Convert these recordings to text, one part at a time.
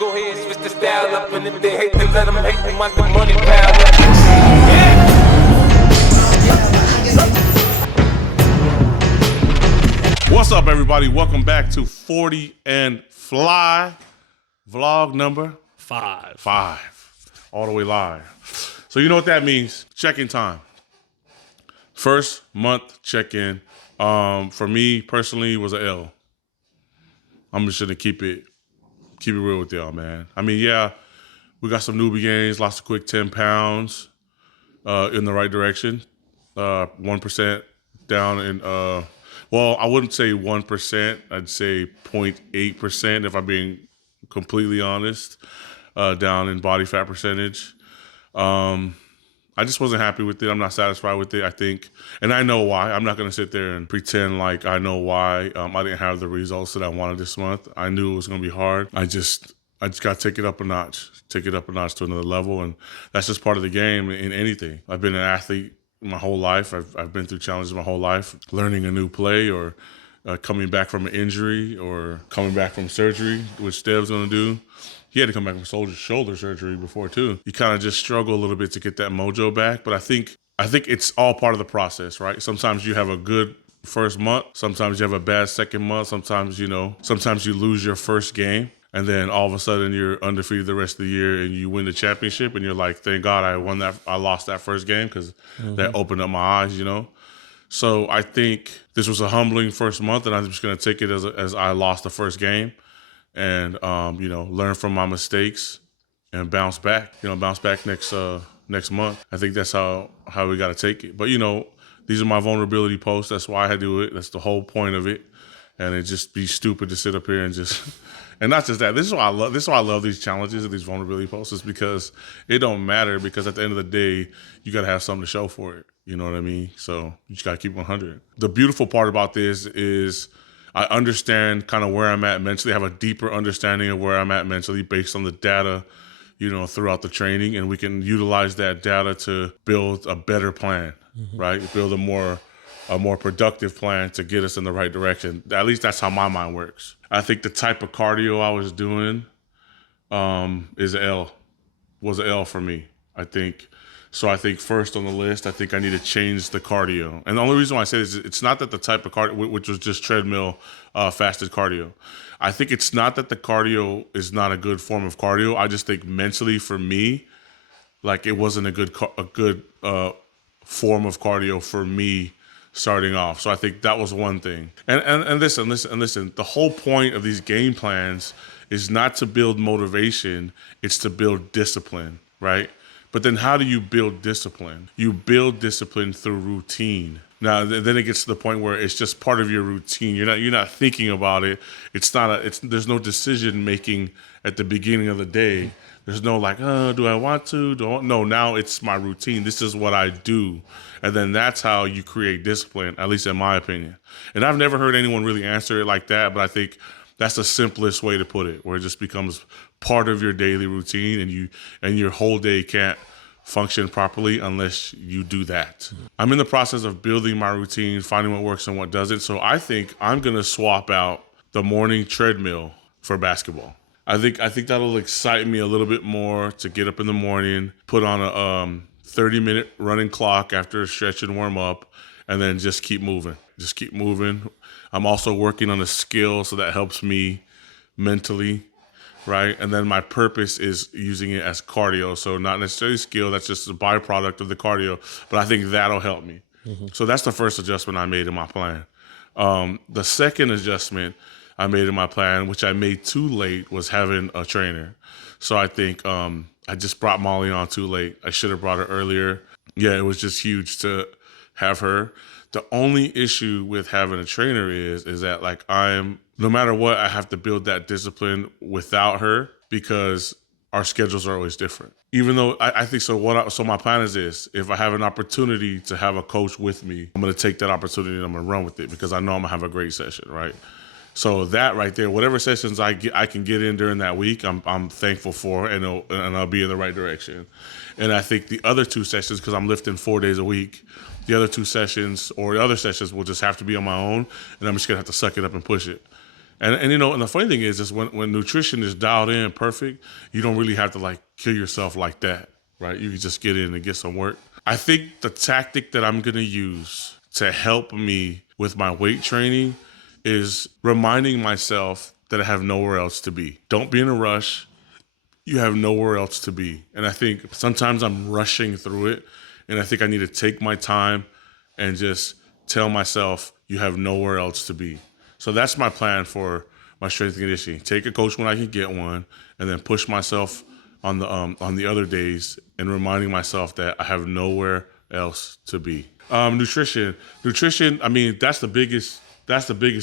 go ahead, switch the style up, and if they hate, then let them hate, they want the money pile up. What's up, everybody? Welcome back to 40 and Fly, vlog number 5. All the way live. So you know what that means. Check-in time. First month check-in. For me personally was an L. I'm just gonna keep it real with y'all, man. I mean, yeah, we got some newbie gains, lost a quick 10 pounds in the right direction. 1% down in, well, I wouldn't say 1%. I'd say 0.8% if I'm being completely honest, down in body fat percentage. I just wasn't happy with it. I'm not satisfied with it, I think. And I know why. I'm not going to sit there and pretend like I know why I didn't have the results that I wanted this month. I knew it was going to be hard. I just got to take it up a notch to another level. And that's just part of the game in anything. I've been an athlete my whole life. I've been through challenges my whole life. Learning a new play or coming back from an injury or coming back from surgery, which Dev's going to do. He had to come back from shoulder surgery before too. You kind of just struggle a little bit to get that mojo back. But I think it's all part of the process, right? Sometimes you have a good first month. Sometimes you have a bad second month. Sometimes you lose your first game. And then all of a sudden you're undefeated the rest of the year and you win the championship and you're like, thank God I lost that first game because that opened up my eyes, you know? So I think this was a humbling first month and I'm just going to take it as I lost the first game. And learn from my mistakes and bounce back next month. I think that's how we got to take it. But these are my vulnerability posts. That's why I do it. That's the whole point of it. And it'd just be stupid to sit up here and just and not just that. This is why I love these challenges and these vulnerability posts, is because it don't matter, because at the end of the day you got to have something to show for it. You know what I mean? So you just got to keep 100. The beautiful part about this is I understand kind of where I'm at mentally. I have a deeper understanding of where I'm at mentally based on the data, throughout the training. And we can utilize that data to build a better plan, right? Build a more productive plan to get us in the right direction. At least that's how my mind works. I think the type of cardio I was doing was an L for me, I think. So I think first on the list, I think I need to change the cardio. And the only reason why I say this is it's not that the type of cardio, which was just treadmill fasted cardio. I think it's not that the cardio is not a good form of cardio. I just think mentally for me, like it wasn't a good form of cardio for me starting off. So I think that was one thing. And listen. The whole point of these game plans is not to build motivation. It's to build discipline, right? But then how do you build discipline? You build discipline through routine. Now, then it gets to the point where it's just part of your routine. You're not thinking about it. There's no decision making at the beginning of the day. There's no like, do I want to? No, now it's my routine. This is what I do. And then that's how you create discipline, at least in my opinion. And I've never heard anyone really answer it like that, but I think that's the simplest way to put it, where it just becomes part of your daily routine and your whole day can't function properly unless you do that. I'm in the process of building my routine, finding what works and what doesn't. So I think I'm going to swap out the morning treadmill for basketball. I think that'll excite me a little bit more to get up in the morning, put on a 30-minute running clock after a stretch and warm up, and then just keep moving. I'm also working on a skill, so that helps me mentally, right? And then my purpose is using it as cardio. So not necessarily skill, that's just a byproduct of the cardio, but I think that'll help me. So that's the first adjustment I made in my plan. The second adjustment I made in my plan, which I made too late, was having a trainer. So I think I just brought Molly on too late. I should have brought her earlier. Yeah, it was just huge to have her. The only issue with having a trainer is that like no matter what, I have to build that discipline without her because our schedules are always different. Even though I think so. So my plan is this: if I have an opportunity to have a coach with me, I'm going to take that opportunity and I'm going to run with it because I know I'm going to have a great session, right? So that right there, whatever sessions I can get in during that week, I'm thankful for, and I'll be in the right direction. And I think the other two sessions, because I'm lifting 4 days a week, the other two sessions or the other sessions will just have to be on my own, and I'm just gonna have to suck it up and push it. And and the funny thing is when nutrition is dialed in perfect, you don't really have to like kill yourself like that, right? You can just get in and get some work. I think the tactic that I'm gonna use to help me with my weight training is reminding myself that I have nowhere else to be. Don't be in a rush. You have nowhere else to be. And I think sometimes I'm rushing through it, and I think I need to take my time and just tell myself you have nowhere else to be. So that's my plan for my strength and conditioning. Take a coach when I can get one, and then push myself on the other days and reminding myself that I have nowhere else to be. Nutrition. I mean, that's the biggest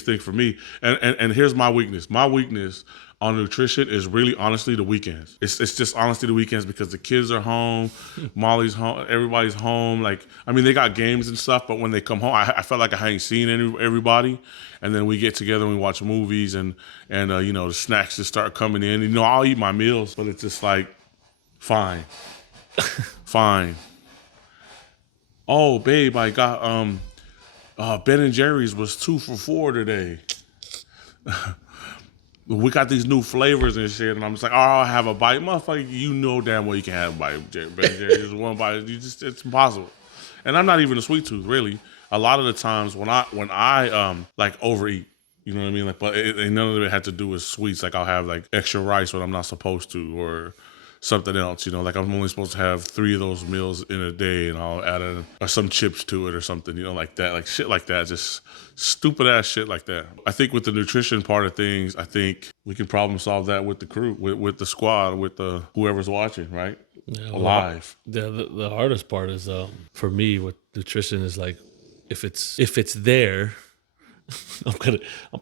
thing for me. And here's my weakness. My weakness on nutrition is really honestly the weekends. It's just honestly the weekends because the kids are home, Molly's home, everybody's home. Like, I mean, they got games and stuff, but when they come home, I felt like I ain't seen everybody. And then we get together and we watch movies and the snacks just start coming in. I'll eat my meals, but it's just like, fine. Oh, babe, I got Ben and Jerry's was 2 for $4 today. We got these new flavors and shit, and I'm just like, I'll have a bite. Motherfucker, you know damn well you can have a bite. Ben and Jerry's one bite. It's impossible. And I'm not even a sweet tooth, really. A lot of the times when I like overeat, you know what I mean? Like, but none of it had to do with sweets. Like I'll have like extra rice when I'm not supposed to, or something else, like I'm only supposed to have 3 of those meals in a day, and I'll add some chips to it or something, like that, like shit like that, just stupid ass shit like that. I think with the nutrition part of things, I think we can problem solve that with the crew, with the squad, with the whoever's watching, right? Yeah, alive. The hardest part is for me with nutrition is like if it's there, I'm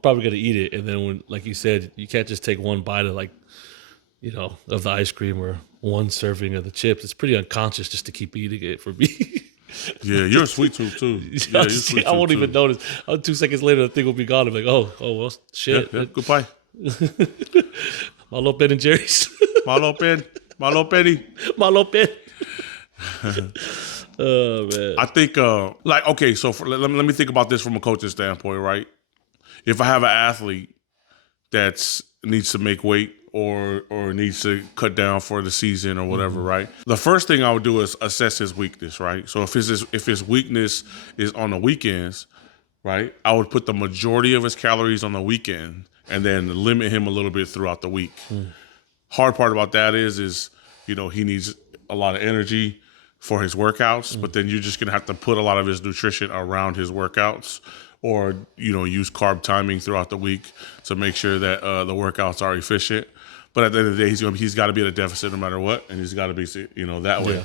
probably gonna eat it, and then when, like you said, you can't just take one bite of of the ice cream or one serving of the chips. It's pretty unconscious just to keep eating it for me. Yeah, you're a sweet tooth too. Yeah, you're sweet tooth I won't even notice. 2 seconds later, the thing will be gone. I'm like, oh, well, shit. Yeah, goodbye. My little Ben and Jerry's. My little penny. Oh, man. I think, okay, so let me think about this from a coaching standpoint, right? If I have an athlete that needs to make weight, or needs to cut down for the season or whatever, right? The first thing I would do is assess his weakness, right? So if his weakness is on the weekends, right, I would put the majority of his calories on the weekend and then limit him a little bit throughout the week. Hard part about that is he needs a lot of energy for his workouts, but then you're just gonna have to put a lot of his nutrition around his workouts, or use carb timing throughout the week to make sure that the workouts are efficient. But at the end of the day, he's got to be at a deficit no matter what, and he's got to be that way. Yeah.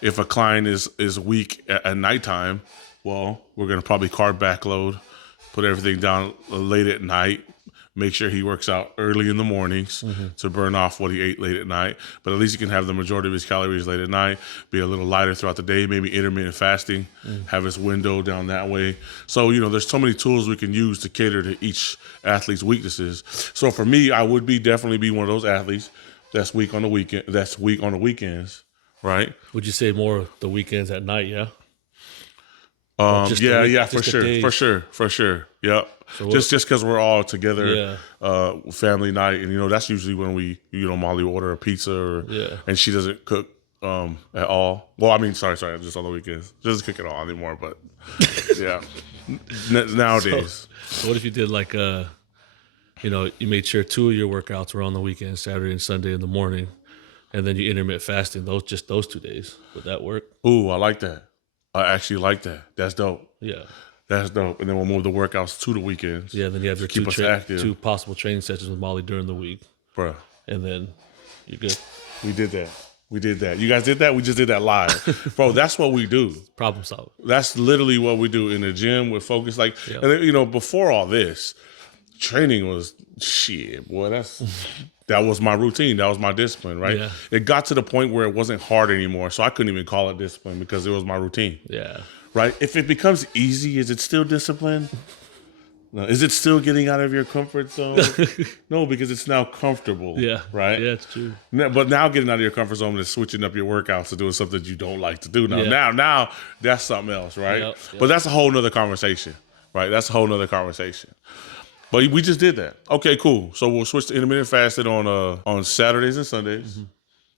If a client is weak at nighttime, well, we're going to probably carb backload, put everything down late at night, make sure he works out early in the mornings to burn off what he ate late at night. But at least he can have the majority of his calories late at night, be a little lighter throughout the day, maybe intermittent fasting, have his window down that way. So, there's so many tools we can use to cater to each athlete's weaknesses. So for me, I would definitely be one of those athletes that's weak on the weekends, right? Would you say more the weekends at night, yeah? For sure. Yep. So just because we're all together, family night, and that's usually when we, Molly will order a pizza, and she doesn't cook at all. Well, I mean, sorry, just on the weekends. She doesn't cook at all anymore, but yeah, nowadays. So what if you did like you made sure 2 of your workouts were on the weekend, Saturday and Sunday in the morning, and then you intermittent fasting those 2 days? Would that work? Ooh, I like that. I actually like that. That's dope. Yeah. That's dope. And then we'll move the workouts to the weekends. Yeah, then you have your 2 possible training sessions with Molly during the week. Bruh. And then you're good. We did that. You guys did that? We just did that live. Bro, that's what we do. Problem solving. That's literally what we do in the gym with focus. Like, and then, before all this, training was shit, boy. That was my routine. That was my discipline, right? Yeah. It got to the point where it wasn't hard anymore, so I couldn't even call it discipline because it was my routine. Yeah. Right? If it becomes easy, is it still discipline? No. Is it still getting out of your comfort zone? No, because it's now comfortable. Yeah. Right? Yeah, it's true. But now getting out of your comfort zone is switching up your workouts to doing something you don't like to do now. Yeah. Now that's something else, right? Yep. But that's a whole nother conversation, right? That's a whole nother conversation. But we just did that. Okay, cool. So we'll switch to intermittent fasting on Saturdays and Sundays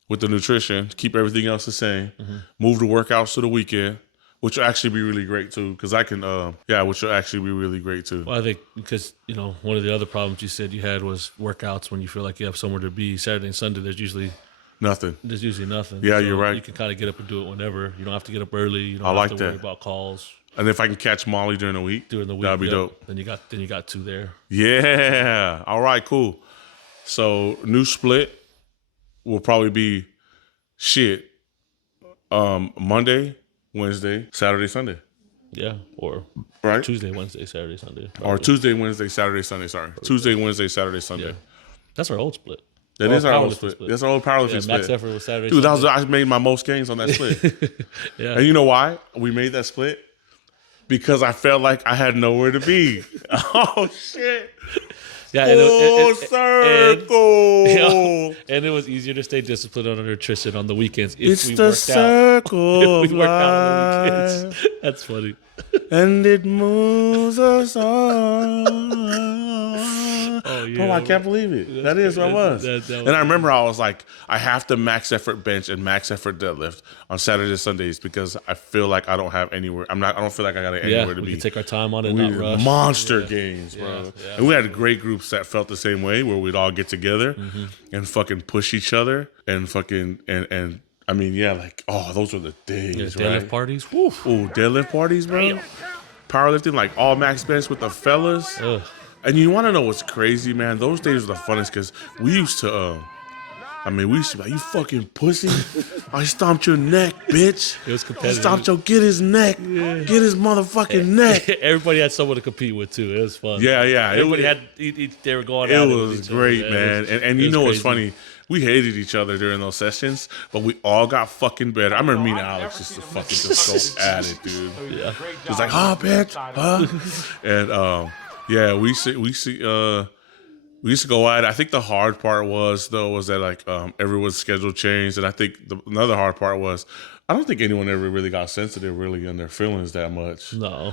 with the nutrition. Keep everything else the same. Move the workouts to the weekend, which will actually be really great too. Because I can, which will actually be really great too. Well, I think because one of the other problems you said you had was workouts when you feel like you have somewhere to be. Saturday and Sunday, there's usually nothing. Yeah, so you're right. You can kind of get up and do it whenever. You don't have to get up early. You don't I have like to worry that. about calls. And if I can catch Molly during the week, that'd be dope. Then you got 2 there. Yeah. All right, cool. So new split will probably be Monday, Wednesday, Saturday, Sunday. Yeah, or right? Tuesday, Wednesday, Saturday, Sunday. Probably. Or Tuesday, Wednesday, Saturday, Sunday. Sorry, Tuesday, Wednesday, Saturday, Sunday. Yeah. That's our old split. That is our old split. That's our old powerlifting split. Max effort was Saturday. Dude, I made my most gains on that split. Yeah. And you know why we made that split? Because I felt like I had nowhere to be. Oh shit. Yeah, circle. And it was easier to stay disciplined on our nutrition on the weekends if it's we the worked circle out. We worked out on the life. weekends. That's funny. And it moves us on. Oh yeah. Bro, I can't believe it. That is what it was. And I remember I was like, I have to max effort bench and max effort deadlift on Saturdays and Sundays because I feel like I don't have anywhere. I don't feel like I got anywhere to we be. can take our time on it, We not rush. monster games, bro. Yeah. And we had great groups that felt the same way, where we'd all get together and fucking push each other and fucking and I mean, those were the days, deadlift right? parties. Woo. Ooh, deadlift parties, bro. Powerlifting, like all max bench with the fellas. Ugh. And you want to know what's crazy, man? Those days were the funnest because we used to, we used to be like, you fucking pussy. I stomped your neck, bitch. It was competitive. Get his neck. Yeah. Get his motherfucking neck. Everybody had someone to compete with too. It was fun. Yeah. Everybody they were going. It at was with great, other. man. And you know what's funny? We hated each other during those sessions, but we all got fucking better. I remember me and Alex just go at it, dude. Yeah. It was like, bitch, and we used to go at it. I think the hard part was that like everyone's schedule changed, and I think another hard part was I don't think anyone ever really got sensitive really on their feelings that much. No,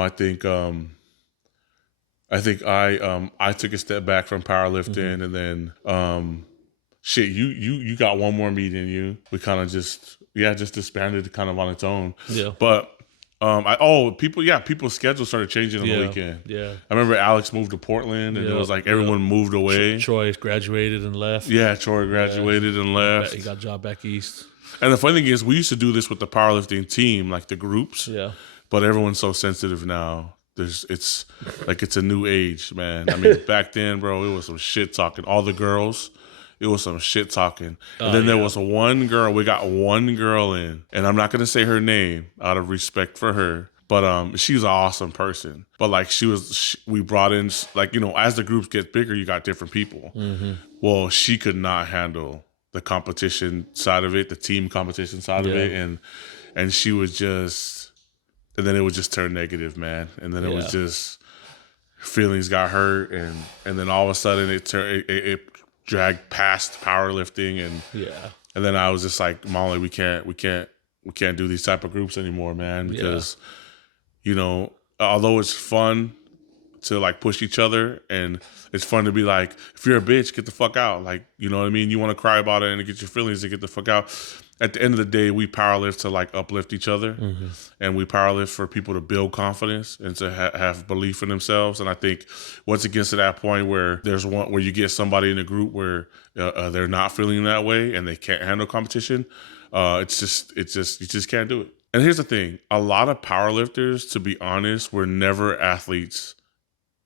I think I took a step back from powerlifting, and then you got one more meet in you. We kind of just disbanded kind of on its own. Yeah, but. People's schedules started changing on the weekend. Yeah. I remember Alex moved to Portland, and it was like everyone moved away. Troy graduated and left. Yeah, Troy graduated and left. He got a job back east. And the funny thing is, we used to do this with the powerlifting team, like the groups. Yeah. But everyone's so sensitive now. It's a new age, man. I mean, back then, bro, it was some shit talking. All the girls. It was some shit talking. And then there was one girl. We got one girl in. And I'm not going to say her name out of respect for her. But she's an awesome person. But like we brought in, like, as the groups get bigger, you got different people. Mm-hmm. Well, she could not handle the competition side of it, the team competition side of it. And she was just, and then it would just turn negative, man. And then it was just, feelings got hurt. And then all of a sudden it dragged past powerlifting, and then I was just like, Molly, we can't do these type of groups anymore, man, because although it's fun to like push each other, and it's fun to be like, if you're a bitch, get the fuck out, like, you know what I mean, you want to cry about it and get your feelings to get the fuck out. At the end of the day, we powerlift to like uplift each other, and we powerlift for people to build confidence and to have belief in themselves. And I think once it gets to that point where there's one where you get somebody in a group where they're not feeling that way and they can't handle competition, it's just you just can't do it. And here's the thing: a lot of powerlifters, to be honest, were never athletes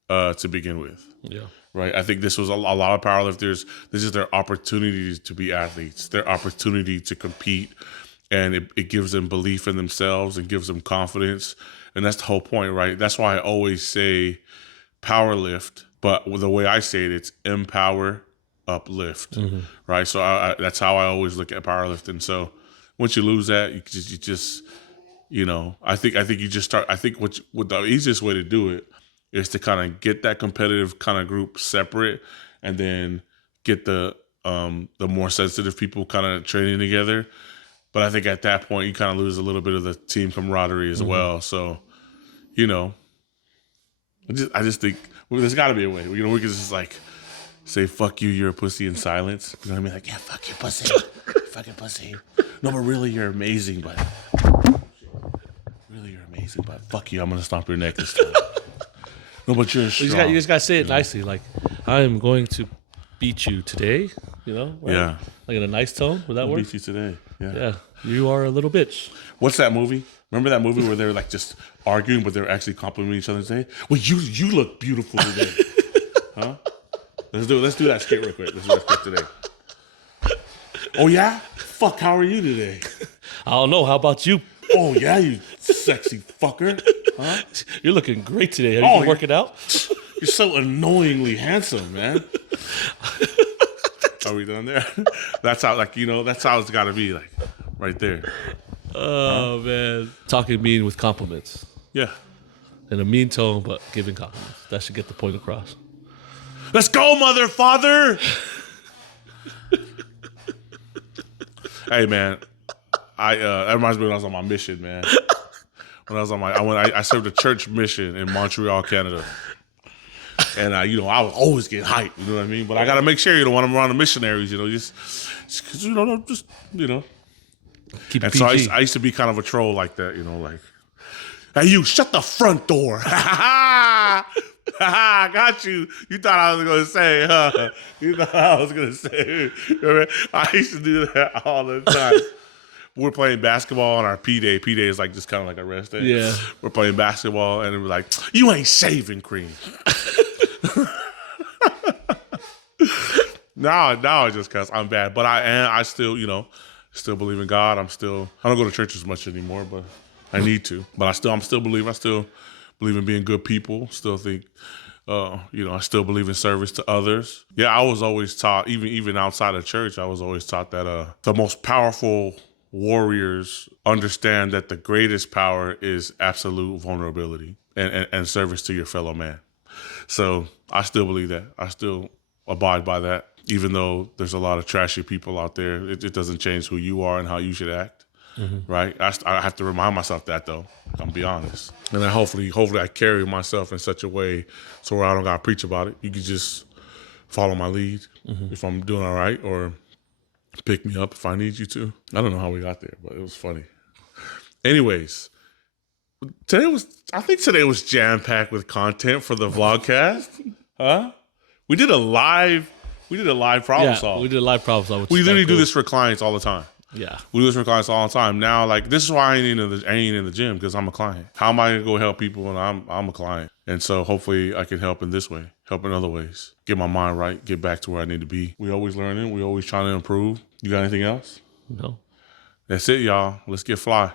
to begin with. Yeah. Right. I think this was a lot of powerlifters. This is their opportunity to be athletes, their opportunity to compete. And it gives them belief in themselves and gives them confidence. And that's the whole point, right? That's why I always say powerlift. But the way I say it, it's empower, uplift. Right. So that's how I always look at powerlifting. So once you lose that, you just I think you just start. I think what the easiest way to do it is to kind of get that competitive kind of group separate, and then get the more sensitive people kind of training together. But I think at that point you kind of lose a little bit of the team camaraderie as well. So, I just think there's got to be a way. You know, we can just like say "fuck you, you're a pussy" in silence. You know what I mean? Like, yeah, fuck you, pussy, fucking pussy. No, but really, you're amazing, but fuck you, I'm gonna stomp your neck this time. No, but you're strong. You just gotta say it nicely. Like, I am going to beat you today. You know? Right? Yeah. Like in a nice tone. Would that work? Beat you today. Yeah. Yeah. You are a little bitch. What's that movie? Remember that movie where they were like just arguing, but they were actually complimenting each other today? Well, you look beautiful today. Huh? Let's do that skit real quick. Let's do that skit today. Oh yeah? Fuck, how are you today? I don't know. How about you? Oh yeah, you sexy fucker. Huh? You're looking great today. Have you been working out? You're so annoyingly handsome, man. Are we done there? That's how, like, you know, that's how it's got to be, like, right there. Oh, man. Talking mean with compliments. Yeah. In a mean tone, but giving compliments. That should get the point across. Let's go, mother, father. Hey, man. That reminds me when I was on my mission, man. When I was on I served a church mission in Montreal, Canada. And I was always getting hyped, you know what I mean? But I got to make sure, you know, when I'm around the missionaries, you know, just cause, you know, just, you know. Keep and it so PG. I used to be kind of a troll like that, you know, like, hey, you, shut the front door. Got you. You thought I was going to say, huh? You thought I was going to say. You know what I mean? I used to do that all the time. We're playing basketball on our P day. P day is like just kind of like a rest day. Yeah. We're playing basketball and we're like, you ain't shaving cream. Now it's just because I'm bad. But I still, you know, still believe in God. I don't go to church as much anymore, but I need to. But I still believe in being good people. Still think, you know, I still believe in service to others. Yeah, I was always taught, even outside of church, I was always taught that the most powerful warriors understand that the greatest power is absolute vulnerability and service to your fellow man. So I still believe that. I still abide by that. Even though there's a lot of trashy people out there, it doesn't change who you are and how you should act, right? I have to remind myself that, though. I'm be honest, and then hopefully I carry myself in such a way so where I don't gotta preach about it. You can just follow my lead if I'm doing all right, or pick me up if I need you to. I don't know how we got there, but it was funny. Anyways, I think today was jam-packed with content for the vlogcast. Huh? We did a live problem solve. We did a live problem solve. We literally do this for clients all the time. Yeah. We do this for clients all the time. Now, like, this is why I ain't in the gym, because I'm a client. How am I gonna go help people when I'm a client? And so hopefully I can help in this way, help in other ways, get my mind right, get back to where I need to be. We always learning. We always trying to improve. You got anything else? No. That's it, y'all. Let's get fly.